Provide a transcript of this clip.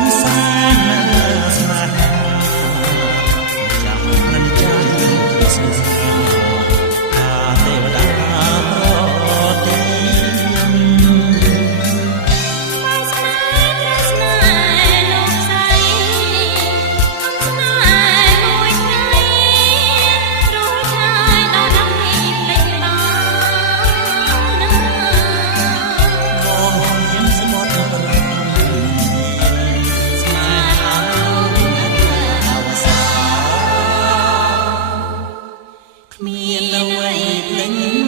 មសាស្នេហាចាំមិនចាំស្នេហាទេវតាប្រទានស្នេហ៍ស្នេហ៍លោកស្រីស្នេហ៍មួយថ្ងៃរួចឆ្ងាយដល់ដល់នេះភ្លេចបានណាបងមានស្មត់ប្រំស្នេហាអវសាគ្មានអ្វីភ្លេច